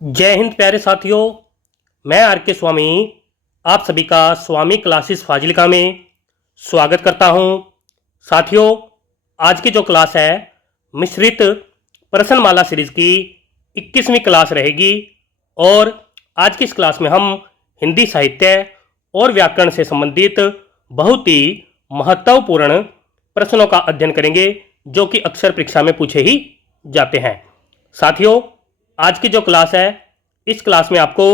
जय हिंद प्यारे साथियों। मैं आर के स्वामी आप सभी का स्वामी क्लासेस फाजिलिका में स्वागत करता हूं। साथियों, आज की जो क्लास है मिश्रित प्रश्नमाला सीरीज की 21वीं क्लास रहेगी और आज की इस क्लास में हम हिंदी साहित्य और व्याकरण से संबंधित बहुत ही महत्वपूर्ण प्रश्नों का अध्ययन करेंगे जो कि अक्सर परीक्षा में पूछे ही जाते हैं। साथियों, आज की जो क्लास है इस क्लास में आपको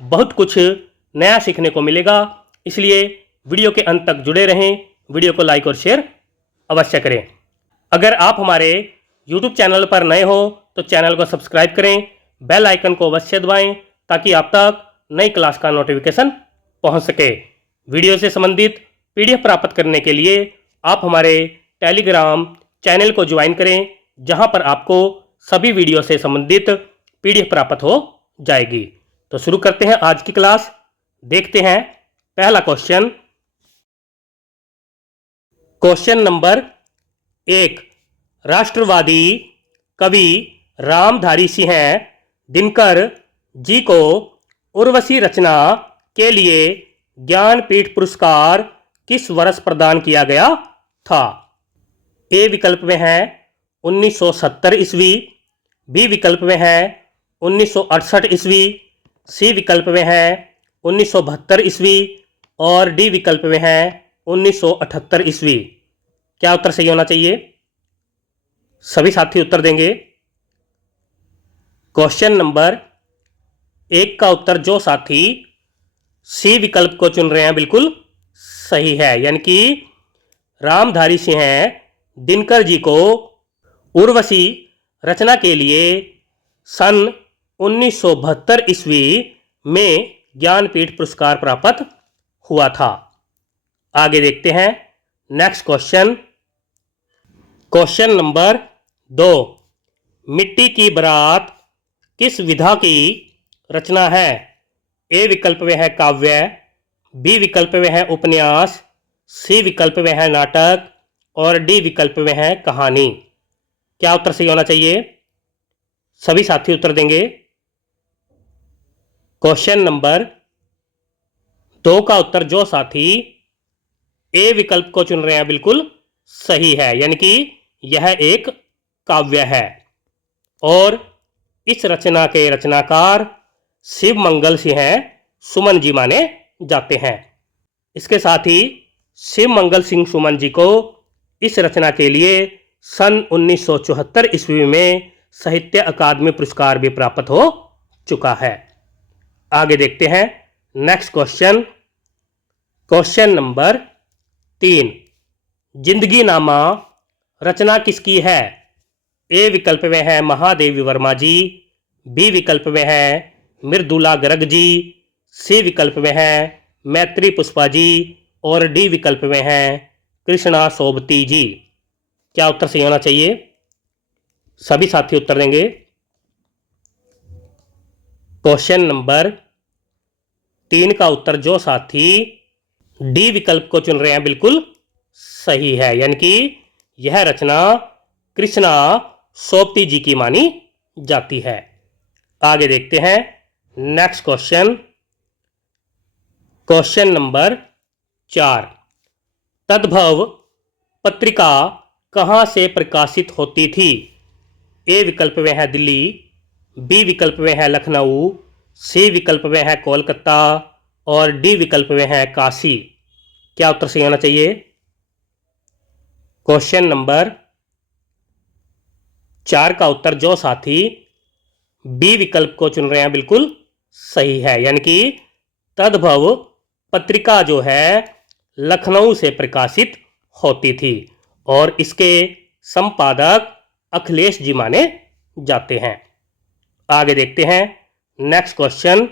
बहुत कुछ नया सीखने को मिलेगा, इसलिए वीडियो के अंत तक जुड़े रहें। वीडियो को लाइक और शेयर अवश्य करें। अगर आप हमारे YouTube चैनल पर नए हो तो चैनल को सब्सक्राइब करें, बेल आइकन को अवश्य दबाएं ताकि आप तक नई क्लास का नोटिफिकेशन पहुंच सके। वीडियो से संबंधित PDF प्राप्त करने के लिए आप हमारे टेलीग्राम चैनल को ज्वाइन करें, जहां पर आपको सभी वीडियो से संबंधित PDF प्राप्त हो जाएगी। तो शुरू करते हैं आज की क्लास। देखते हैं पहला क्वेश्चन। Question number 1। राष्ट्रवादी कवि रामधारी सिंह दिनकर जी को उर्वशी रचना के लिए ज्ञानपीठ पुरस्कार किस वर्ष प्रदान किया गया था? ए विकल्प में है 1970 ईस्वी, बी विकल्प में है 1968 ईस्वी, सी विकल्प में है 1972 ईस्वी और डी विकल्प में है 1978 ईस्वी। क्या उत्तर सही होना चाहिए? सभी साथी उत्तर देंगे। क्वेश्चन नंबर 1 का उत्तर जो साथी सी विकल्प को चुन रहे हैं बिल्कुल सही है, यानी कि रामधारी सिंह दिनकर जी को उर्वशी रचना के लिए सन 1972 ईस्वी में ज्ञानपीठ पुरस्कार प्राप्त हुआ था। आगे देखते हैं नेक्स्ट क्वेश्चन। Question number 2। मिट्टी की बारात किस विधा की रचना है? ए विकल्प में है काव्य, बी विकल्प में है उपन्यास, सी विकल्प में है नाटक और डी विकल्प में है कहानी। क्या उत्तर सही होना चाहिए? सभी साथी उत्तर देंगे। क्वेश्चन नंबर 2 का उत्तर जो साथी ए विकल्प को चुन रहे हैं बिल्कुल सही है, यानी कि यह एक काव्य है और इस रचना के रचनाकार शिव मंगल सिंह सुमन जी माने जाते हैं। इसके साथ ही शिव मंगल सिंह सुमन जी को इस रचना के लिए सन 1974 ईस्वी में साहित्य अकादमी पुरस्कार भी प्राप्त हो चुका है। आगे देखते हैं नेक्स्ट क्वेश्चन। Question number 3। जिंदगी नामा रचना किसकी है? ए विकल्प में है महादेवी वर्मा जी, बी विकल्प में है मृदुला गर्ग जी, सी विकल्प में है मैत्री पुष्पा जी और डी विकल्प में है कृष्णा सोबती जी। क्या उत्तर सही होना चाहिए? सभी साथी उत्तर देंगे। क्वेश्चन नंबर 3 का उत्तर जो साथी डी विकल्प को चुन रहे हैं बिल्कुल सही है, यानी कि यह रचना कृष्णा सोबती जी की मानी जाती है। आगे देखते हैं नेक्स्ट क्वेश्चन। Question number 4। तद्भव पत्रिका कहां से प्रकाशित होती थी? ए विकल्प में है दिल्ली, बी विकल्प में है लखनऊ, सी विकल्प में है कोलकाता और डी विकल्प में है काशी। क्या उत्तर सही होना चाहिए? क्वेश्चन नंबर 4 का उत्तर जो साथी बी विकल्प को चुन रहे हैं बिल्कुल सही है, यानी कि तद्भव पत्रिका जो है लखनऊ से प्रकाशित होती थी और इसके संपादक अखिलेश जी माने जाते हैं। आगे देखते हैं next question.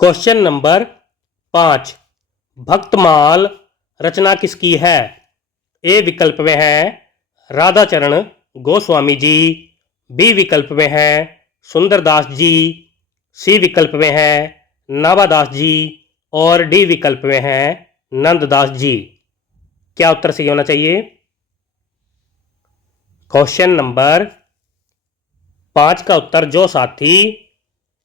Question number 5। Bhaktamal रचना किसकी है? ए विकल्प में है राधाचरण गोस्वामी जी, बी विकल्प में है सुंदरदास जी, सी विकल्प में है नाभादास जी और डी विकल्प में है नंददास जी। क्या उत्तर सही होना चाहिए? क्वेश्चन नंबर 5 का उत्तर जो साथी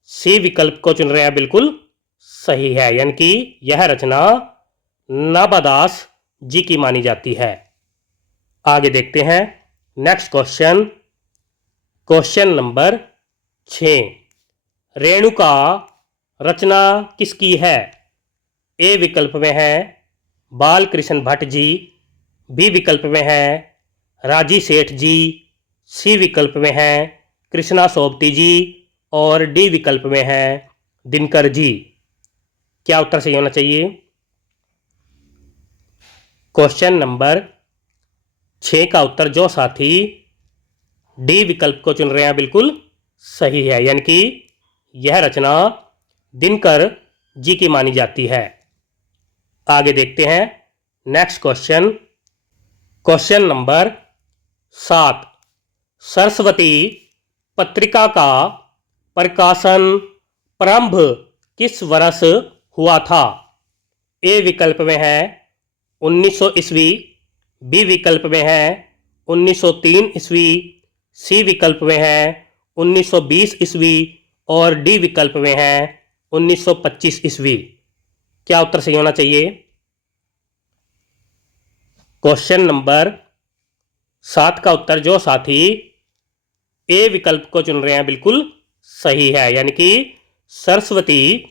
सी विकल्प को चुन रहे हैं, बिल्कुल सही है, यानी कि यह रचना नाबादास जी की मानी जाती है। आगे देखते हैं next question, question number 6। Renuka रचना किसकी है? ए विकल्प में है बाल कृष्ण भट्ट जी, बी विकल्प में है राजी सेठ जी, सी विकल्प में है कृष्णा सोबती जी और डी विकल्प में है दिनकर जी। क्या उत्तर सही होना चाहिए? क्वेश्चन नंबर 6 का उत्तर जो साथी डी विकल्प को चुन रहे हैं, बिल्कुल सही है, यानी कि यह रचना दिनकर जी की मानी जाती है। आगे देखते हैं next question, question number 7। Saraswati पत्रिका का प्रकाशन प्रारंभ किस वर्ष हुआ था? ए विकल्प में है 1900 ईस्वी, बी विकल्प में है 1903 ईस्वी, सी विकल्प में है 1920 ईस्वी और डी विकल्प में है 1925 ईस्वी। क्या उत्तर सही होना चाहिए? क्वेश्चन नंबर 7 का उत्तर जो साथी ए विकल्प को चुन रहे हैं, बिल्कुल सही है, यानी कि सरस्वती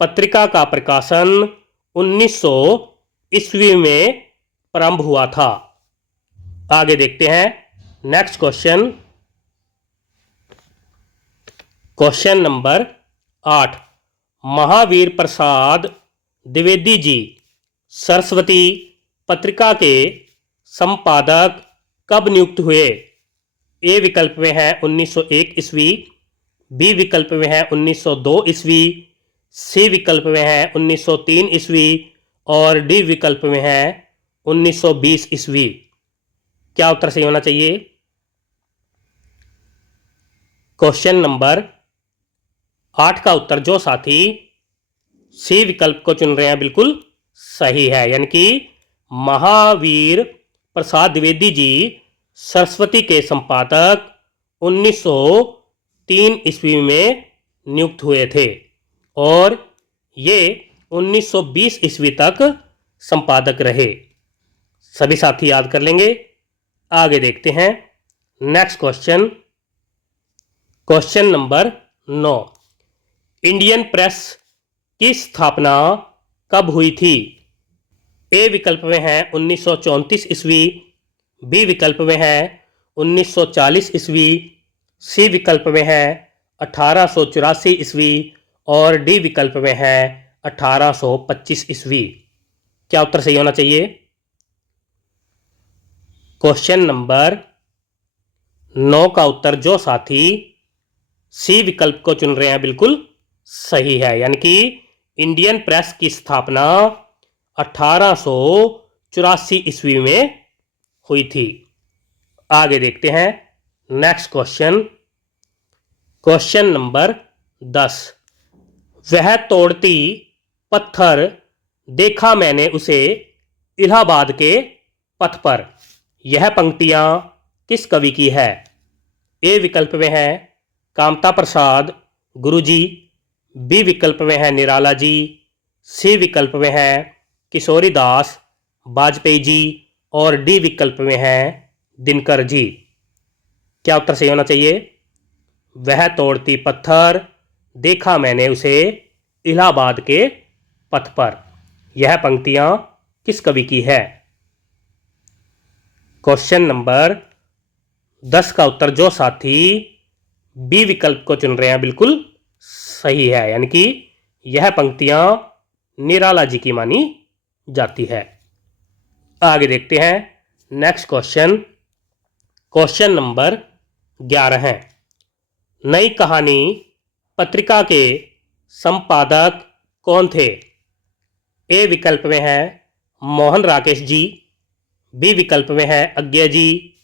पत्रिका का प्रकाशन 1900 ईस्वी में प्रारंभ हुआ था। आगे देखते हैं next question, question number 8। Mahavir Prasad Dwivedi ji Saraswati पत्रिका के संपादक कब नियुक्त हुए? ए विकल्प में है 1901 ईस्वी, बी विकल्प में है 1902 ईस्वी, सी विकल्प में है 1903 ईस्वी और डी विकल्प में है 1920 ईस्वी। क्या उत्तर सही होना चाहिए? क्वेश्चन नंबर 8 का उत्तर जो साथी सी विकल्प को चुन रहे हैं, बिल्कुल सही है, यानी कि महावीर प्रसाद द्विवेदी जी सरस्वती के संपादक 1903 ईस्वी में नियुक्त हुए थे और ये 1920 ईस्वी तक संपादक रहे। सभी साथी याद कर लेंगे। आगे देखते हैं next question, question number 9। Indian press की स्थापना कब हुई थी? ए विकल्प में है 1934 ईस्वी, बी विकल्प में है 1940 ईस्वी, सी विकल्प में है 1884 ईस्वी और डी विकल्प में है 1825 ईस्वी। क्या उत्तर सही होना चाहिए? क्वेश्चन नंबर 9 का उत्तर जो साथी सी विकल्प को चुन रहे हैं, बिल्कुल सही है, यानी कि इंडियन प्रेस की स्थापना 1884 ईस्वी में हुई थी। आगे देखते हैं नेक्स्ट क्वेश्चन, क्वेश्चन नंबर 10। वह तोड़ती पत्थर देखा मैंने उसे इलाहाबाद के पथ पर, यह पंक्तियां किस कवि की है? ए विकल्प में है कामता प्रसाद गुरुजी, बी विकल्प में है निराला जी, सी विकल्प में है किशोरी दास वाजपेयी जी और डी विकल्प में है दिनकर जी। क्या उत्तर सही होना चाहिए? वह तोड़ती पत्थर देखा मैंने उसे इलाहाबाद के पथ पर, यह पंक्तियां किस कवि की है? क्वेश्चन नंबर 10 का उत्तर जो साथी बी विकल्प को चुन रहे हैं, बिल्कुल सही है, यानी कि यह पंक्तियां निराला जी की मानी जाती है। आगे देखते हैं नेक्स्ट क्वेश्चन, क्वेश्चन नंबर 11 है। नई कहानी पत्रिका के संपादक कौन थे? ए विकल्प में है मोहन राकेश जी, बी विकल्प में है अज्ञा जी,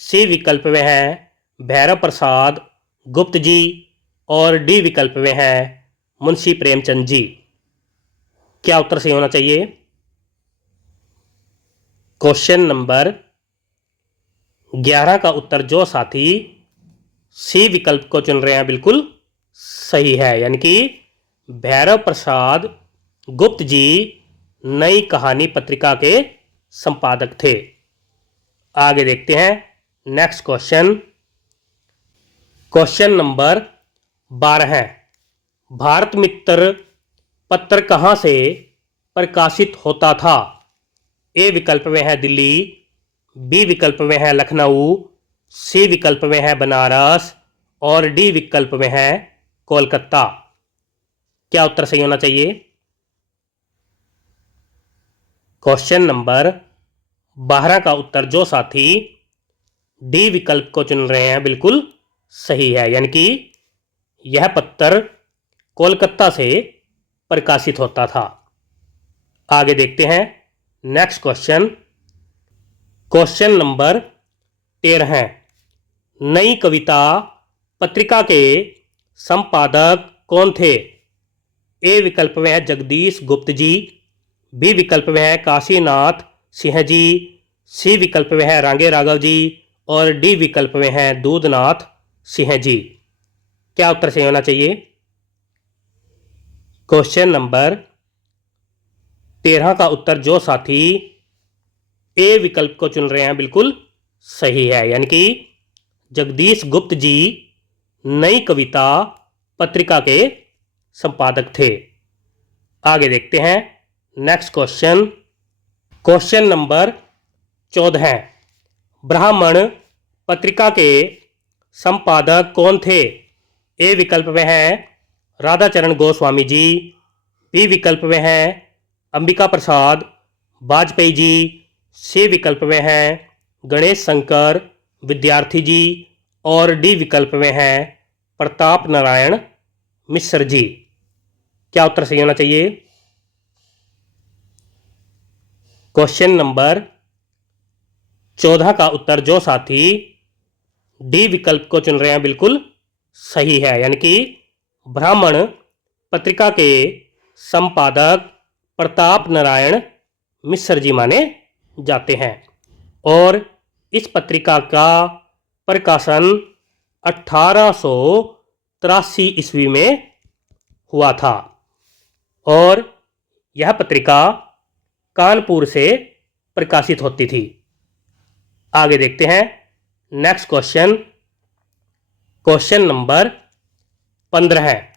सी विकल्प में है भैरव प्रसाद गुप्त जी और डी विकल्प में है मुंशी प्रेमचंद जी। क्या उत्तर सही होना चाहिए? क्वेश्चन नंबर 11 का उत्तर जो साथी सी विकल्प को चुन रहे हैं, बिल्कुल सही है, यानी कि भैरव प्रसाद गुप्त जी नई कहानी पत्रिका के संपादक थे। आगे देखते हैं नेक्स्ट क्वेश्चन। क्वेश्चन नंबर 12 है, भारत मित्र पत्र कहाँ से प्रकाशित होता था? ए विकल्प में है दिल्ली, बी विकल्प में है लखनऊ, सी विकल्प में है बनारस और डी विकल्प में है कोलकाता। क्या उत्तर सही होना चाहिए? क्वेश्चन नंबर 12 का उत्तर जो साथी डी विकल्प को चुन रहे हैं बिल्कुल सही है, यानी कि यह पत्र कोलकाता से प्रकाशित होता था। आगे देखते हैं नेक्स्ट क्वेश्चन। क्वेश्चन नंबर 13 है, नई कविता पत्रिका के संपादक कौन थे? ए विकल्प में है जगदीश गुप्त जी, बी विकल्प में है काशीनाथ सिंह जी, सी विकल्प में है रांगे राघव जी और डी विकल्प में है दूधनाथ सिंह जी। क्या उत्तर सही होना चाहिए? क्वेश्चन नंबर 13 का उत्तर जो साथी ए विकल्प को चुन रहे हैं बिल्कुल सही है, यानी कि जगदीश गुप्त जी नई कविता पत्रिका के संपादक थे। आगे देखते हैं नेक्स्ट क्वेश्चन। क्वेश्चन नंबर 14 है, ब्राह्मण पत्रिका के संपादक कौन थे? ए विकल्प में है राधाचरण गोस्वामी जी, बी विकल्प में है अंबिका प्रसाद वाजपेयी जी, सी विकल्प में है गणेश शंकर विद्यार्थी जी और डी विकल्प में है प्रताप नारायण मिश्र जी। क्या उत्तर सही होना चाहिए? क्वेश्चन नंबर 14 का उत्तर जो साथी डी विकल्प को चुन रहे हैं बिल्कुल सही है, यानी कि ब्राह्मण पत्रिका के संपादक प्रताप नारायण मिश्र जी माने जाते हैं और इस पत्रिका का प्रकाशन 1883 ईस्वी में हुआ था और यह पत्रिका कानपुर से प्रकाशित होती थी। आगे देखते हैं नेक्स्ट क्वेश्चन। क्वेश्चन नंबर 15 है,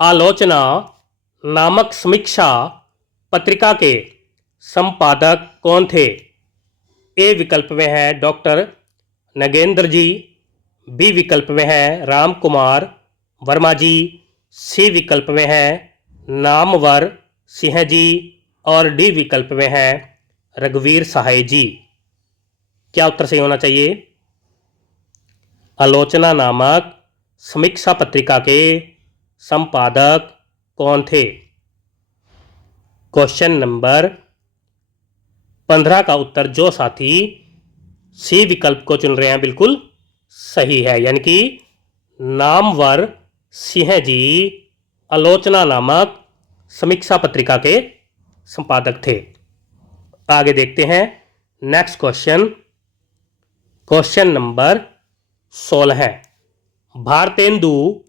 आलोचना नामक समीक्षा पत्रिका के संपादक कौन थे? ए विकल्प में है डॉक्टर नगेंद्र जी, बी विकल्प में है राम कुमार वर्मा जी, सी विकल्प में है नामवर सिंह जी और डी विकल्प में है रघुवीर सहाय जी। क्या उत्तर सही होना चाहिए? आलोचना नामक समीक्षा पत्रिका के संपादक कौन थे? क्वेश्चन नंबर 15 का उत्तर जो साथी सी विकल्प को चुन रहे हैं बिल्कुल सही है, यानी कि नामवर सिंह जी आलोचना नामक समीक्षा पत्रिका के संपादक थे। आगे देखते हैं नेक्स्ट क्वेश्चन। क्वेश्चन नंबर 16 है, भारतेंदु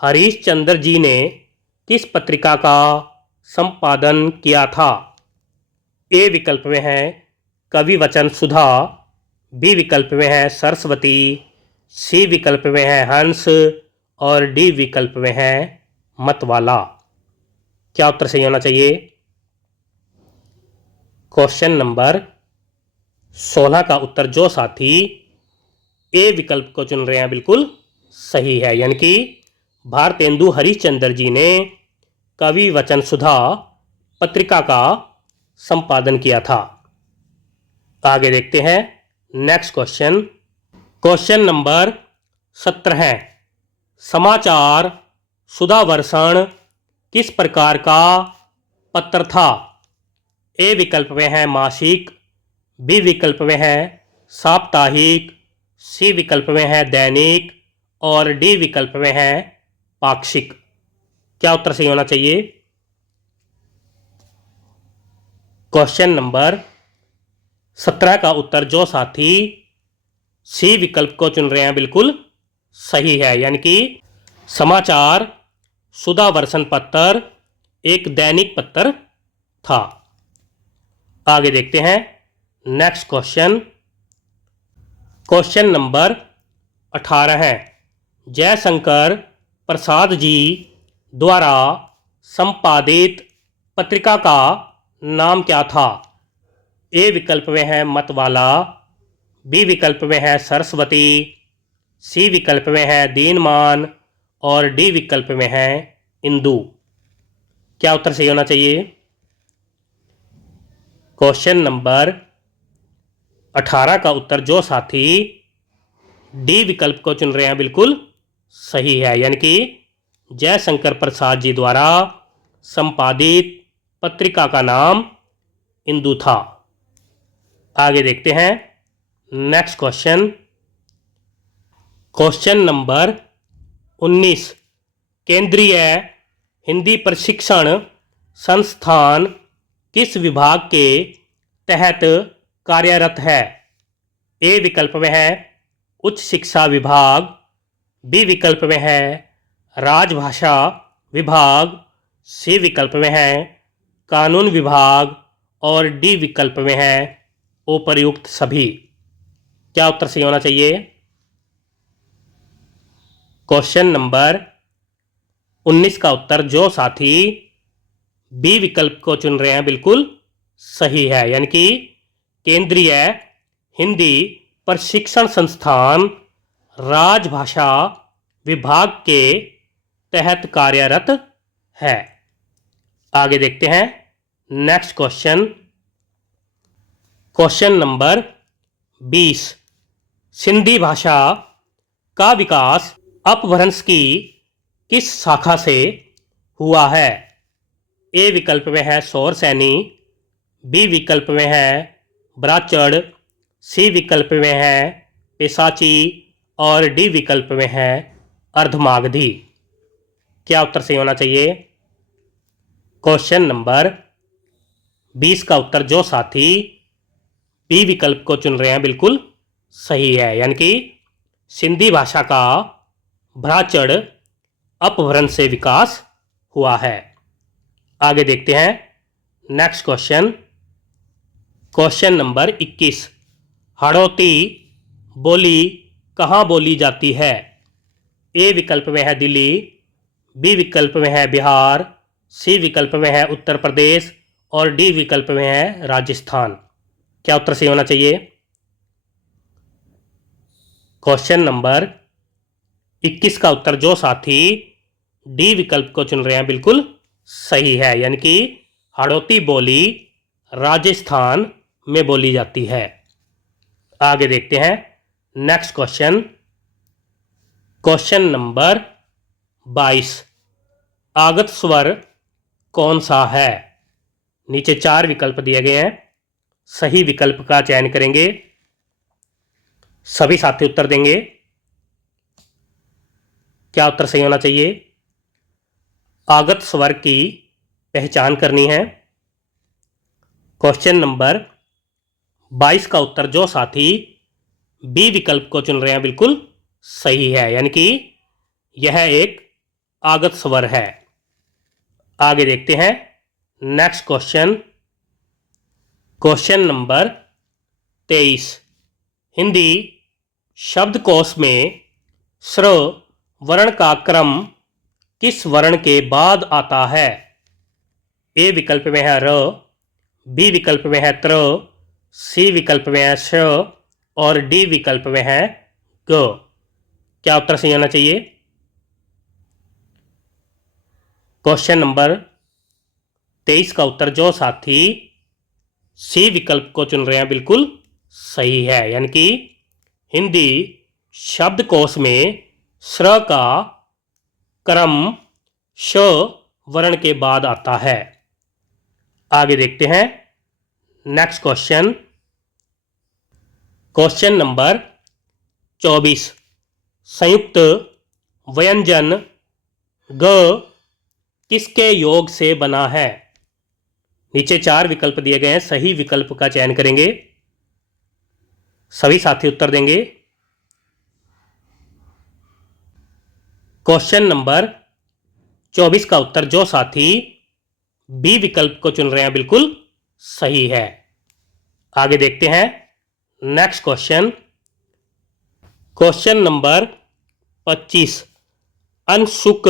हरीशचंद्र जी ने किस पत्रिका का संपादन किया था? ए विकल्प में है कवि वचन सुधा, बी विकल्प में है सरस्वती, सी विकल्प में है हंस और डी विकल्प में है मतवाला। क्या उत्तर सही होना चाहिए? क्वेश्चन नंबर 16 का उत्तर जो साथी ए विकल्प को चुन रहे हैं बिल्कुल सही है, यानी कि भारतेंदु हरीशचंद्र जी ने कवि वचन सुधा पत्रिका का संपादन किया था। आगे देखते हैं नेक्स्ट क्वेश्चन। क्वेश्चन नंबर 17 है, समाचार सुधावर्षण किस प्रकार का पत्र था? ए विकल्प में है मासिक, बी विकल्प में है साप्ताहिक, सी विकल्प में है दैनिक और डी विकल्प में है पाक्षिक। क्या उत्तर सही होना चाहिए? क्वेश्चन नंबर 17 का उत्तर जो साथी सी विकल्प को चुन रहे हैं बिल्कुल सही है, यानी कि समाचार सुधा वर्षन पत्र एक दैनिक पत्र था। आगे देखते हैं नेक्स्ट क्वेश्चन। क्वेश्चन नंबर 18 है, जयशंकर प्रसाद जी द्वारा संपादित पत्रिका का नाम क्या था? ए विकल्प में है मतवाला, बी विकल्प में है सरस्वती, सी विकल्प में है दीनमान और डी विकल्प में है इंदु। क्या उत्तर सही होना चाहिए? क्वेश्चन नंबर 18 का उत्तर जो साथी डी विकल्प को चुन रहे हैं बिल्कुल सही है, यानी कि जयशंकर प्रसाद जी द्वारा संपादित पत्रिका का नाम इंदु था। आगे देखते हैं नेक्स्ट क्वेश्चन। क्वेश्चन नंबर 19, केंद्रीय हिंदी प्रशिक्षण संस्थान किस विभाग के तहत कार्यरत है? ए विकल्प में है उच्च शिक्षा विभाग, बी विकल्प में है राजभाषा विभाग, सी विकल्प में है कानून विभाग और डी विकल्प में है उपर्युक्त सभी। क्या उत्तर सही होना चाहिए? क्वेश्चन नंबर 19 का उत्तर जो साथी बी विकल्प को चुन रहे हैं बिल्कुल सही है, यानी कि केंद्रीय हिंदी प्रशिक्षण संस्थान राजभाषा विभाग के तहत कार्यरत है। आगे देखते हैं next question. Question number 20, Sindhi भाषा का विकास अपभ्रंश की किस शाखा से हुआ है? ए विकल्प में है सौर सैनी, बी विकल्प में है ब्राचड़, सी विकल्प में है पेशाची और डी विकल्प में है अर्धमागधी। क्या उत्तर सही होना चाहिए? क्वेश्चन नंबर 20 का उत्तर जो साथी बी विकल्प को चुन रहे हैं बिल्कुल सही है, यानी कि सिंधी भाषा का ब्राचड़ अपभ्रंश से विकास हुआ है। आगे देखते हैं next question. Question number 21, Hadoti बोली कहाँ बोली जाती है? ए विकल्प में है दिल्ली, बी विकल्प में है बिहार, सी विकल्प में है उत्तर प्रदेश और डी विकल्प में है राजस्थान। क्या उत्तर सही होना चाहिए? क्वेश्चन नंबर 21 का उत्तर जो साथी डी विकल्प को चुन रहे हैं बिल्कुल सही है, यानी कि हाड़ौती बोली राजस्थान में बोली जाती है। आगे देखते हैं नेक्स्ट क्वेश्चन। क्वेश्चन नंबर 22, आगत स्वर कौन सा है? नीचे 4 विकल्प दिए गए हैं, सही विकल्प का चयन करेंगे। सभी साथी उत्तर देंगे। क्या उत्तर सही होना चाहिए? आगत स्वर की पहचान करनी है। क्वेश्चन नंबर 22 का उत्तर जो साथी बी विकल्प को चुन रहे हैं बिल्कुल सही है, यानी कि यह एक आगत स्वर है। आगे देखते हैं next question. Question number 23, Hindi शब्दकोश में स्र वर्ण का क्रम किस वर्ण के बाद आता है? ए विकल्प में है र, बी विकल्प में है त्र, सी विकल्प में है श और डी विकल्प में है ग। क्या उत्तर सही होना चाहिए? क्वेश्चन नंबर 23 का उत्तर जो साथी सी विकल्प को चुन रहे हैं बिल्कुल सही है, यानी कि हिंदी शब्दकोश में स्र का क्रम श वर्ण के बाद आता है। आगे देखते हैं नेक्स्ट क्वेश्चन। क्वेश्चन नंबर 24, संयुक्त व्यंजन ग किसके योग से बना है? नीचे 4 विकल्प दिए गए हैं, सही विकल्प का चयन करेंगे। सभी साथी उत्तर देंगे। क्वेश्चन नंबर 24 का उत्तर जो साथी बी विकल्प को चुन रहे हैं बिल्कुल सही है। आगे देखते हैं next question. Question number 25। Anshuk,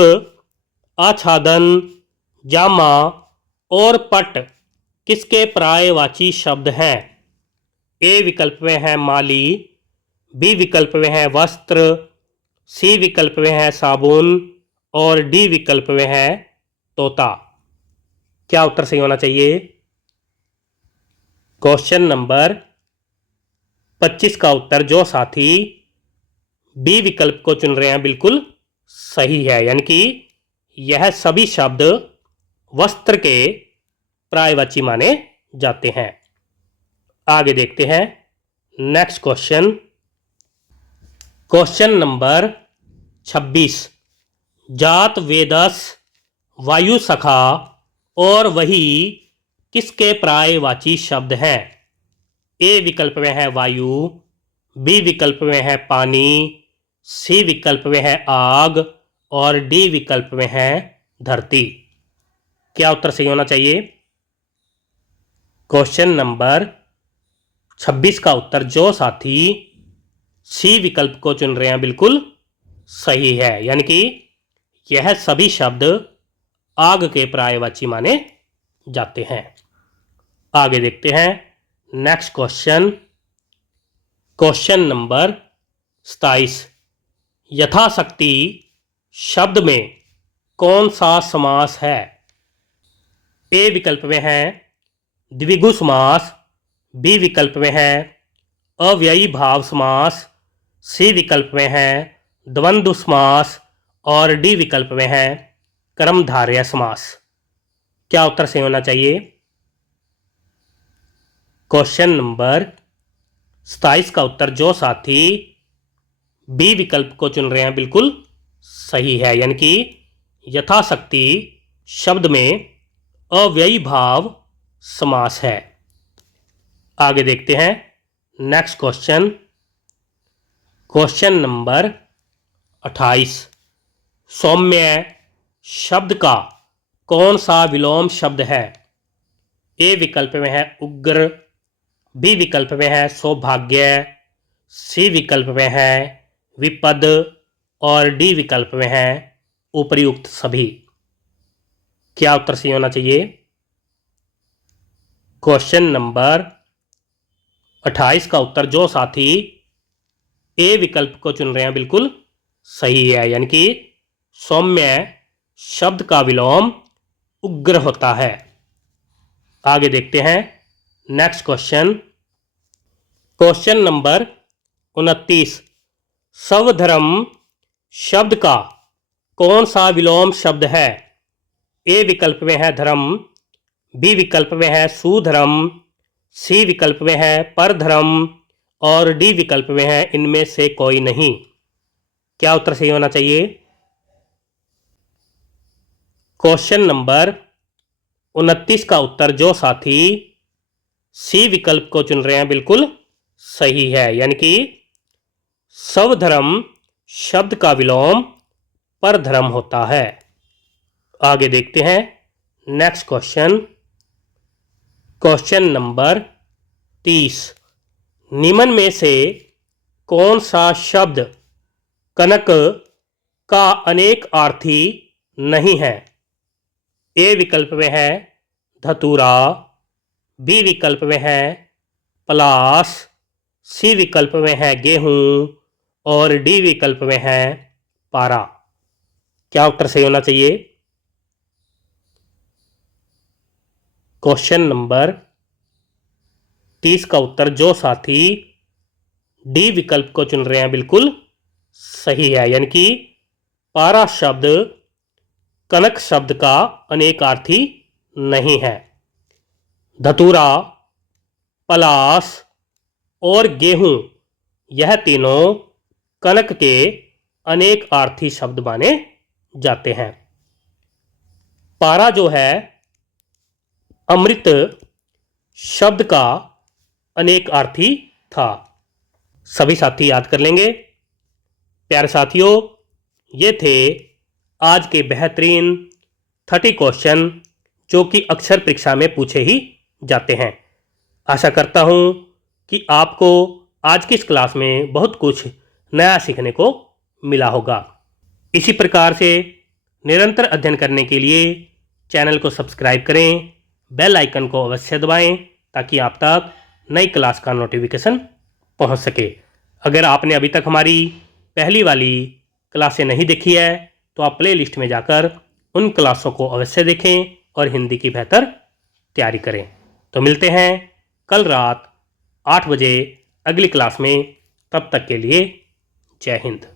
आच्छादन, जामा और पट किसके पर्यायवाची शब्द हैं? ए विकल्प में है माली, बी विकल्प में है वस्त्र, सी विकल्प में है साबुन और डी विकल्प में है तोता। क्या उत्तर सही होना चाहिए? क्वेश्चन नंबर 25 का उत्तर जो साथी बी विकल्प को चुन रहे हैं बिल्कुल सही है, यानी कि यह सभी शब्द वस्त्र के पर्यायवाची माने जाते हैं। आगे देखते हैं नेक्स्ट क्वेश्चन। Question number 26। जात, वेदस, वायु सखा और वही किसके पर्यायवाची शब्द हैं? ए विकल्प में है वायु, बी विकल्प में है पानी, सी विकल्प में है आग और डी विकल्प में है धरती। क्या उत्तर सही होना चाहिए? क्वेश्चन नंबर 26 का उत्तर जो साथी सी विकल्प को चुन रहे हैं बिल्कुल सही है, यानी कि यह सभी शब्द आग के पर्यायवाची माने जाते हैं। आगे देखते हैं नेक्स्ट क्वेश्चन। Question number 27। यथाशक्ति शब्द में कौन सा समास है? ए विकल्प में है द्विगु समास, बी विकल्प में है अव्ययी भाव समास, सी विकल्प में है द्वंद्व समास और डी विकल्प में है कर्मधारय समास। क्या उत्तर सही होना चाहिए? क्वेश्चन नंबर 27 का उत्तर जो साथी बी विकल्प को चुन रहे हैं बिल्कुल सही है, यानी कि यथाशक्ति शब्द में अव्ययी भाव समास है। आगे देखते हैं नेक्स्ट क्वेश्चन। Question number 28। सौम्य शब्द का कौन सा विलोम शब्द है? ए विकल्प में है उग्र, बी विकल्प में है सौभाग्य, सी विकल्प में है विपद और डी विकल्प में है उपर्युक्त सभी। क्या उत्तर सही होना चाहिए? क्वेश्चन नंबर 28 का उत्तर जो साथी ए विकल्प को चुन रहे हैं बिल्कुल सही है, यानी कि सौम्य शब्द का विलोम उग्र होता है। आगे देखते हैं नेक्स्ट क्वेश्चन। Question number 29। स्वधर्म शब्द का कौन सा विलोम शब्द है? ए विकल्प में है धर्म, बी विकल्प में है सुधर्म, सी विकल्प में है परधर्म और डी विकल्प में है इनमें से कोई नहीं। क्या उत्तर सही होना चाहिए? क्वेश्चन नंबर 29 का उत्तर जो साथी सी विकल्प को चुन रहे हैं बिल्कुल सही है, यानी कि स्वधर्म शब्द का विलोम परधर्म होता है। आगे देखते हैं नेक्स्ट क्वेश्चन। Question number 30। निम्न में से कौन सा शब्द कनक का अनेकार्थी नहीं है? ए विकल्प में है धतूरा, बी विकल्प में है पलास, सी विकल्प में है गेहूं और डी विकल्प में है पारा। क्या उत्तर सही होना चाहिए? क्वेश्चन नंबर 30 का उत्तर जो साथी डी विकल्प को चुन रहे हैं बिल्कुल सही है, यानी कि पारा शब्द कनक शब्द का अनेकार्थी नहीं है। धतूरा, पलास और गेहूं यह तीनों कनक के अनेकार्थी शब्द माने जाते हैं। पारा जो है अमृत शब्द का अनेकार्थी था। सभी साथी याद कर लेंगे। प्यारे साथियों, ये थे आज के बेहतरीन 30 क्वेश्चन जो कि अक्सर परीक्षा में पूछे ही जाते हैं। आशा करता हूँ कि आपको आज की इस क्लास में बहुत कुछ नया सीखने को मिला होगा। इसी प्रकार से निरंतर अध्ययन करने के लिए चैनल को सब्सक्राइब करें, बेल आइकन को अवश्य दबाएं ताकि आप तक नई क्लास का नोटिफिकेशन पहुंच सके। अगर आपने अभी तक हमारी पहली वाली क्लासें नहीं देखी है तो आप प्ले लिस्ट में जाकर उन क्लासों को अवश्य देखें और हिंदी की बेहतर तैयारी करें। तो मिलते हैं कल रात 8 बजे अगली क्लास में। तब तक के लिए जय हिंद।